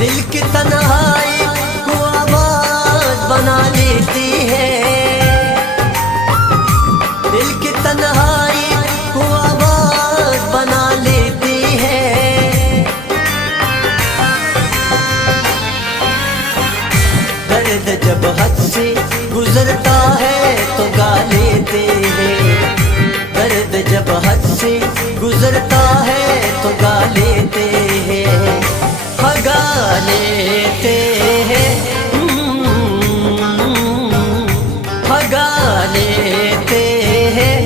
दिल की तन्हाई को आवाज बना लेती है दिल की तन्हाई को आवाज बना लेती है दर्द जब हद से गुजरता है तो गा लेते हैं दर्द जब हद से गुजरता है तो गा लेते हैं भगा लेते हैं भगा लेते हैं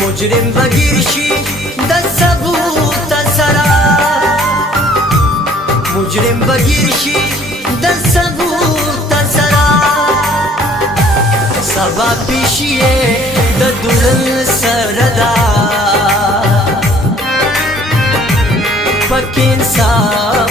मुजरिम बगिरशी द सबूत सरा मुजरिम बगिरशी द सबूत सरा सबा पिशिए द दुल्हन सरदा पक्की इंसाफ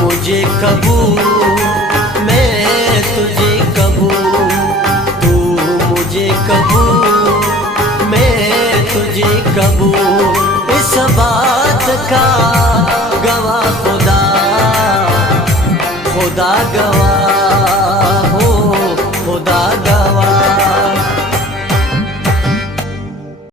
मुझे कबूल मैं तुझे कबूल तू मुझे कबूल मैं तुझे कबूल इस बात का गवाह खुदा खुदा गवाह हो खुदा